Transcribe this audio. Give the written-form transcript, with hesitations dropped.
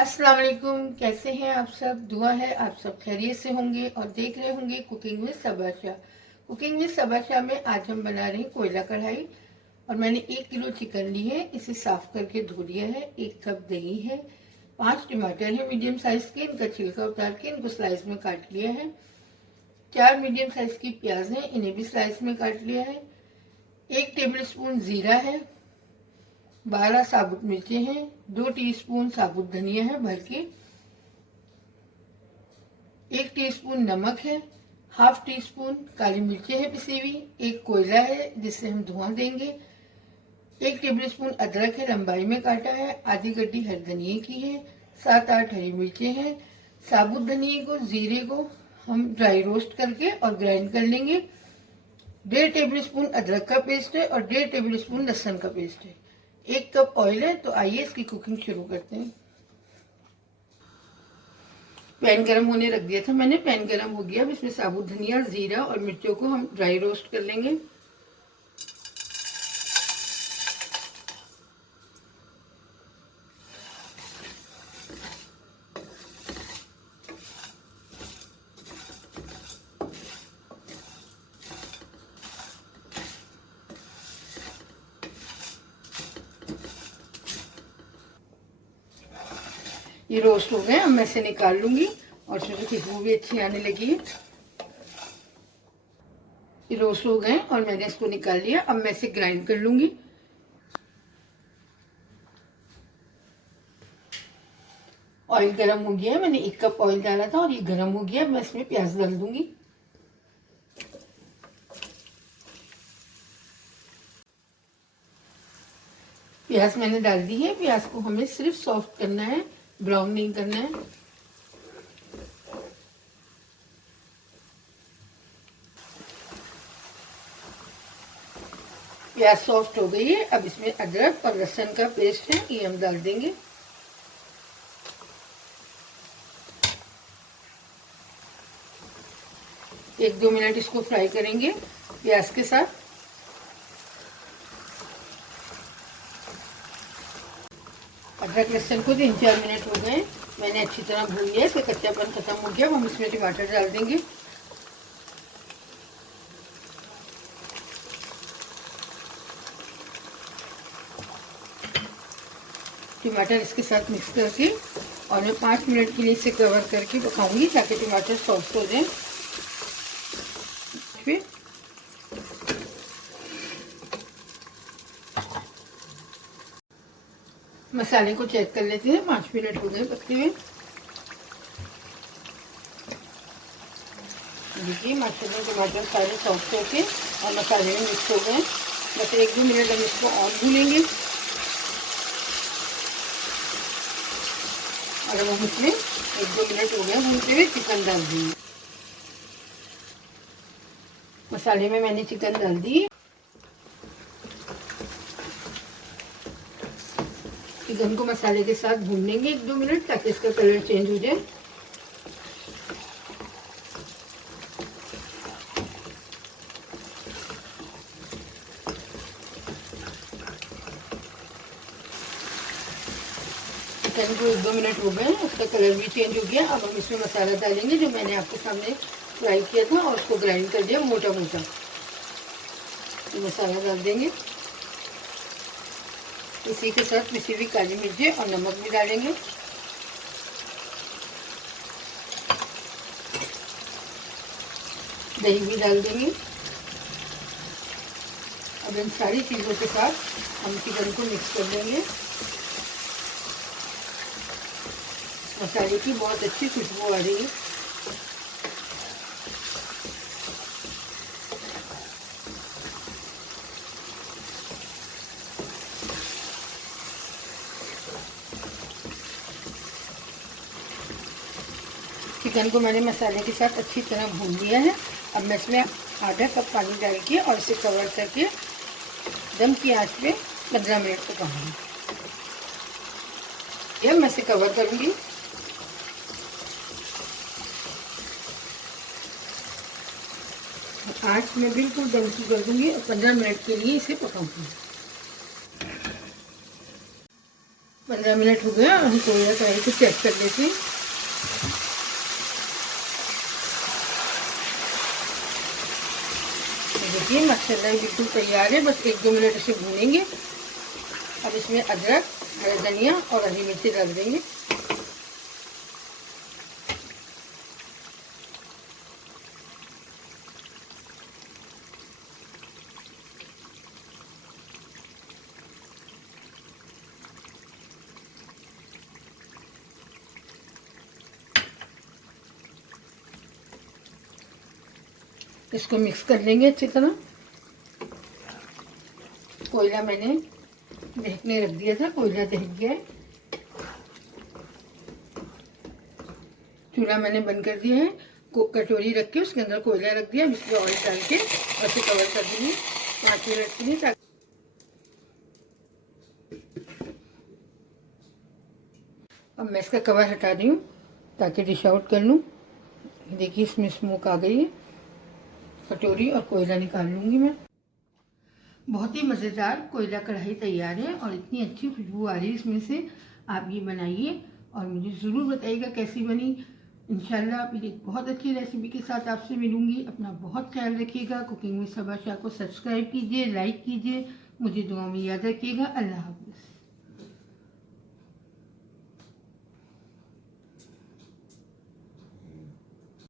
अस्सलाम वालेकुम। कैसे हैं आप सब? दुआ है आप सब खैरियत से होंगे और देख रहे होंगे cooking with Saba. Cooking with Saba में आज हम बना रहे हैं कोयला कढ़ाई। और मैंने 1 किलो चिकन ली है, इसे साफ करके धो लिया है। 1 कप दही है, 5 टमाटर है मीडियम साइज के, इनका छिलका उतार के इनको स्लाइस में काट लिया है। 4 मीडियम साइज की प्याज है, इन्हें भी स्लाइस में काट लिया है। 1 टेबल स्पून जीरा है, 12 साबुत मिर्चें हैं, 2 टीस्पून साबुत धनिया है भर के, 1 टीस्पून नमक है, हाफ टी स्पून काली मिर्चें हैं पिसी हुई, 1 कोयला है जिससे हम धुआं देंगे, 1 टेबल स्पून अदरक है लंबाई में काटा है, आधी गड्डी हरी धनिए की है, 7-8 हरी मिर्चें हैं। साबुत धनिए को जीरे को हम ड्राई रोस्ट करके और ग्राइंड कर लेंगे। 1.5 टेबल स्पून अदरक का पेस्ट है और 1.5 टेबल स्पून लहसुन का पेस्ट है। 1 कप ऑयल है। तो आइए इसकी कुकिंग शुरू करते हैं। पैन गरम होने रख दिया था मैंने, पैन गरम हो गया। अब इसमें साबुत धनिया, जीरा और मिर्चों को हम ड्राई रोस्ट कर लेंगे। ये रोस्ट हो गए, अब मैं इसे निकाल लूंगी और इसमें खुशबू भी अच्छी आने लगी है। ये रोस्ट हो गए और मैंने इसको निकाल लिया। अब मैं इसे ग्राइंड कर लूंगी। ऑयल गरम हो गया है, मैंने 1 कप ऑयल डाला था और ये गरम हो गया। अब मैं इसमें प्याज डाल दूंगी। प्याज मैंने डाल दी है। प्याज को हमें सिर्फ सॉफ्ट करना है, ब्राउन नहीं करना है। प्याज सॉफ्ट हो गई है। अब इसमें अदरक और लहसुन का पेस्ट है, ये हम डाल देंगे। एक दो मिनट इसको फ्राई करेंगे प्याज के साथ। अदरक लहसुन को 3-4 मिनट हो गए, मैंने अच्छी तरह भून लिया, इसका कच्चापन खत्म हो गया। अब हम इसमें टमाटर डाल देंगे। टमाटर इसके साथ मिक्स करके और मैं 5 मिनट के लिए इसे कवर करके पकाऊंगी ताकि टमाटर सॉफ्ट हो जाए। फिर मसाले को चेक कर लेते हैं। 5 मिनट हो गए पकते हुए। देखिए माशाल्लाह टमाटर सारे सॉफ्ट होके और मसाले में मिक्स हो गए। बस 1-2 मिनट हम इसको और भूनेंगे। और अब हम इसमें 1-2 मिनट हो गए भूनते हुए चिकन डाल देंगे। मसाले में मैंने चिकन डाल दी। चिकन को मसाले के साथ भून लेंगे 1-2 मिनट ताकि इसका कलर चेंज हो जाए। चिकन को 1-2 मिनट हो गए, उसका कलर भी चेंज हो गया। अब हम इसमें मसाला डालेंगे जो मैंने आपके सामने फ्राई किया था और उसको ग्राइंड कर दिया मोटा मोटा। तो मसाला डाल देंगे। इसी के साथ पिसी हुई काली मिर्चें और नमक भी डालेंगे। दही भी डाल देंगे। अब इन सारी चीज़ों के साथ हम चिकन को मिक्स कर देंगे। मसाले की बहुत अच्छी खुशबू आ रही है। चिकन को मैंने मसाले के साथ अच्छी तरह भून लिया है। अब मैं इसमें आधा कप पानी डाल के और इसे कवर करके दम की आंच पे 15 मिनट पकाऊंगी। ये मैं इसे कवर करूंगी। आंच में बिल्कुल दम की कर दूंगी और 15 मिनट के लिए इसे पकाऊंगी। 15 मिनट हो गया। हम कोयला कढ़ाई को चेक कर लेते हैं। देखिए माशाल्लाह बिल्कुल तैयार है। बस 1-2 मिनट इसे भूनेंगे। अब इसमें अदरक, हरा धनिया और हरी मिर्ची डाल देंगे। इसको मिक्स कर लेंगे अच्छी तरह। कोयला मैंने दहकने रख दिया था, कोयला दहक गया है। चूल्हा मैंने बंद कर दिया है। कटोरी रख के उसके अंदर कोयला रख दिया। इसमें ऑयल डाल के और इसे कवर कर दूंगी 5 मिनट के लिए। अब मैं इसका कवर हटा रही हूँ ताकि डिश आउट कर लूँ। देखिए इसमें स्मोक आ गई है। कटोरी और कोयला निकाल लूँगी मैं। बहुत ही मज़ेदार कोयला कढ़ाई तैयार है और इतनी अच्छी खुशबू आ रही है इसमें से। आप ये बनाइए और मुझे ज़रूर बताइएगा कैसी बनी। इंशाल्लाह मेरी एक बहुत अच्छी रेसिपी के साथ आपसे मिलूँगी। अपना बहुत ख्याल रखिएगा। कुकिंग विद सबा शाह को सब्सक्राइब कीजिए, लाइक कीजिए। मुझे दुआ में याद रखिएगा। अल्लाह हाफ़िज़।